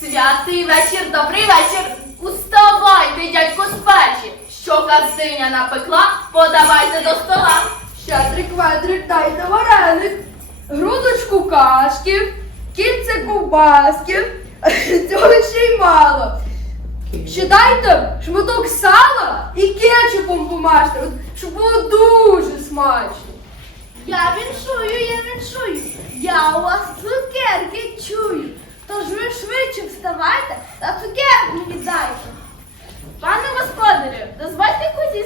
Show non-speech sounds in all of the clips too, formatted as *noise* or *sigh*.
Святий вечір, добрий вечір. Уставайте, дядько з печі. Що казиня напекла, подавайте до стола. Щедрик, ведрик, дайте вареник, грудочку кашків, кільце ковбасків, *laughs* цього ще й мало. Ще дайте шматок сала і кетчупом помажте, щоб було дуже смачно. Я віншую, я віншую. Я у вас цукерки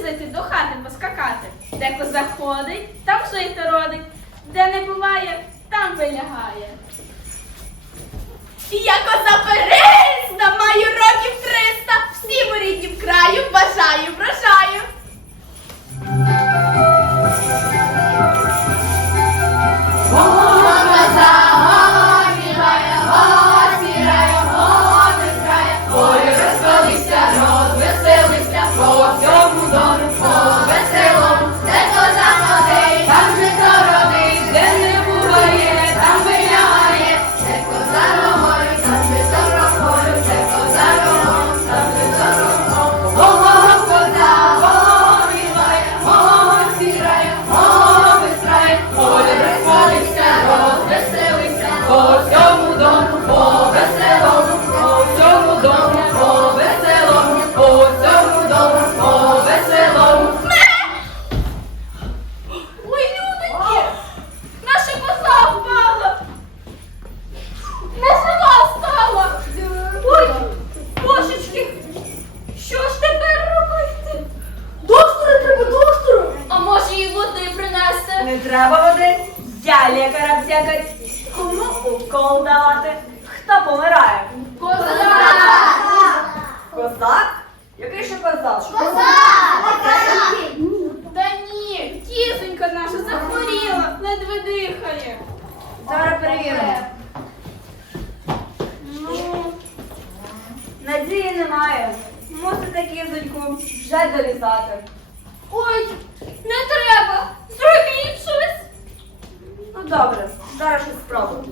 зайти до хати поскакати. Де коза ходить, там жити родить. Де не буває, там вилягає. Я коза пересна, маю років триста. Всім у ріднім краю бажаю врожаю. Кому давати? Хто помирає? Козак? Який ще козак? Козак! Та ні, кізонька наша захворіла, ледве дихає. Зараз перевіримо. Ну, надії немає. Мусите кізоньку вже долізати. Ой, не треба! Зробіть щось! Ну добре, зараз щось спробую.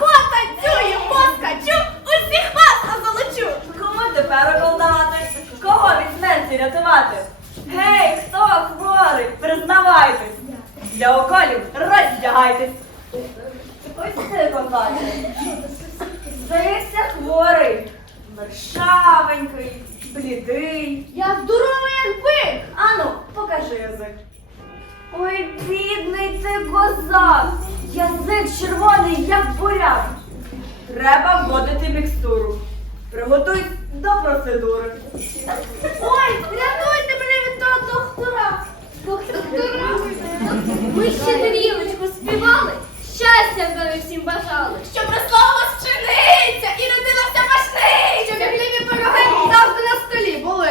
Потанцюю, поскачу, усіх вас озолочу! Кому тепер укол давати? Кого рятувати? Гей, хто хворий? Признавайтесь. Для уколів роздягайтесь. Ось ти, козаче. Здається, хворий. Мершавенький, блідий. Я здоровий як бик! Ану, покажи язик. Ой, бідний ти козак. Язик червоний, як буряк. Треба вводити мікстуру. Приготуй до процедури. Ой, рятуйте мене від того доктора! Доктора! Ми ще тарілочку співали, щастя здоров'я всім бажали. Щоб росла у вас пшениця і родилася пашниця! Щоб хлібі пироги завжди на столі були.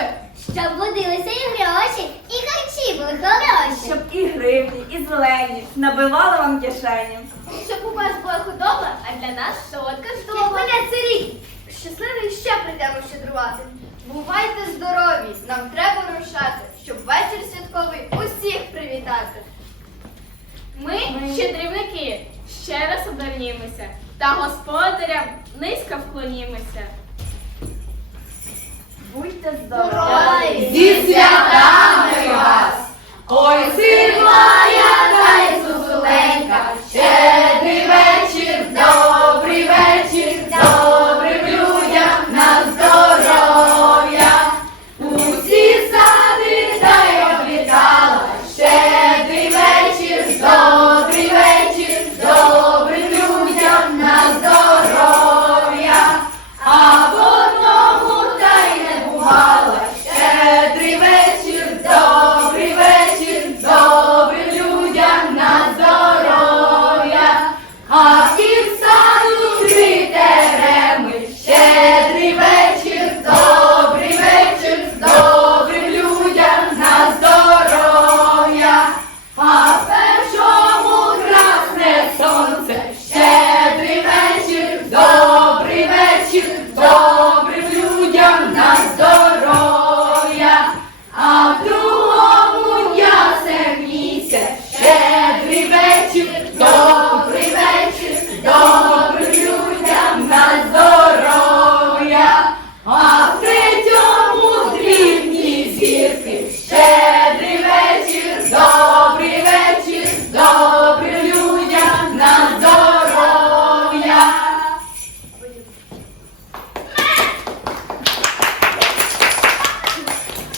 Щоб водилися і гроші, і харчі були хороші. Щоб і гривні, і зелені набивали вам кишені. Щоб у вас була худоба, а для нас солодка здоба. Як рік. Щасливий ще прийдемо щедрувати. Бувайте здорові, нам треба рушати, щоб вечір святковий усіх привітати. Ми, щедрівники, ще раз обернімося та господарям низько вклонімося. Будьте Здорові! здорові! Зі